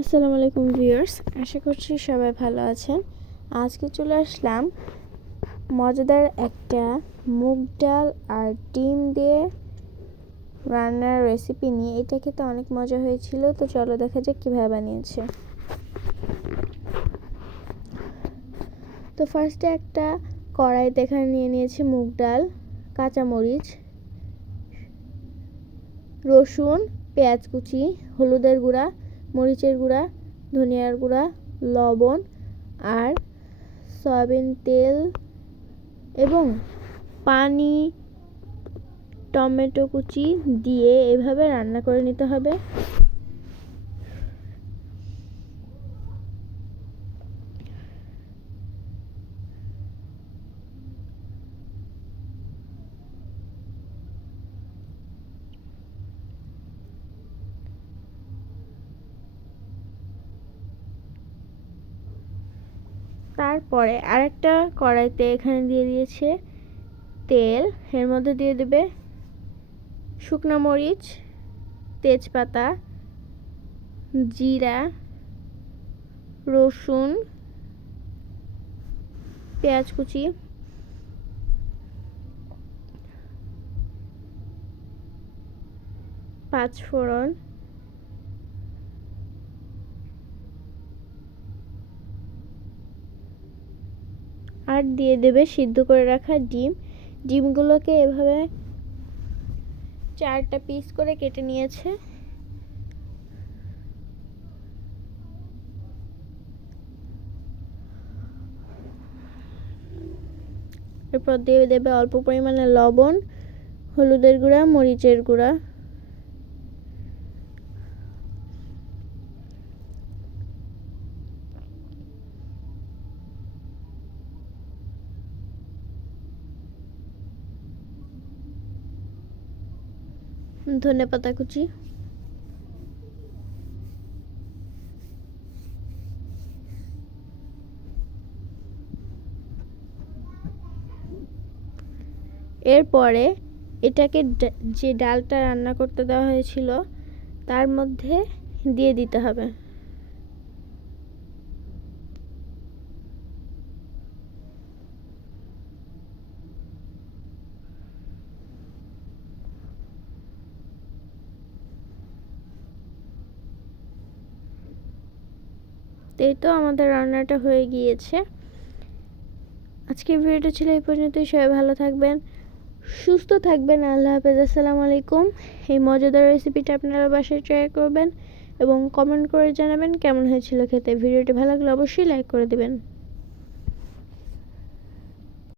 আসসালামু আলাইকুম ভিউয়ার্স, আশা করছি সবাই ভালো আছেন। আজকে চলে আসলাম মজাদার একটা মুগ ডাল আর ডিম দিয়ে রান্নার রেসিপি নিয়ে। এটা খেতে অনেক মজা হয়েছিল, তো চলো দেখা যাক কীভাবে বানিয়েছে। তো ফার্স্টে একটা কড়াইতে এখানে নিয়ে নিয়েছি মুগ ডাল, কাঁচামরিচ, রসুন, পেঁয়াজ কুচি, হলুদের গুঁড়া, মরিচের গুঁড়া, ধনিয়ার গুঁড়া, লবণ আর সয়াবিন তেল এবং পানি, টমেটো কুচি দিয়ে এভাবে রান্না করে নিতে হবে। তারপরে আরেকটা কড়াইতে এখানে দিয়ে দিয়েছে তেল, এর মধ্যে দিয়ে দেবে শুকনো মরিচ, তেজপাতা, জিরা, রসুন, পেঁয়াজ কুচি, পাঁচফোড়ন, আর দিয়ে দেবে সিদ্ধ করে রাখা ডিম। ডিমগুলোকে এভাবে 4টা পিস করে কেটে নিয়েছে। এরপর দিয়ে দেবে অল্প পরিমাণে লবণ, হলুদের গুঁড়া, মরিচের গুঁড়া, ধনেপাতা কুচি, এরপরে এটাকে যে ডালটা রান্না করতে দেওয়া হয়েছিল তার মধ্যে দিয়ে দিতে হবে। এই তো আমাদের রান্নাটা হয়ে গিয়েছে। আজকের ভিডিওটা ছিল এই পর্যন্তই। সবাই ভালো থাকবেন, সুস্থ থাকবেন। আল্লাহ হাফেজ, আসসালামু আলাইকুম। এই মজাদার রেসিপিটা আপনারা বাসায় ট্রাই করবেন এবং কমেন্ট করে জানাবেন কেমন হয়েছিল খেতে। ভিডিওটি ভালো লাগলে অবশ্যই লাইক করে দেবেন।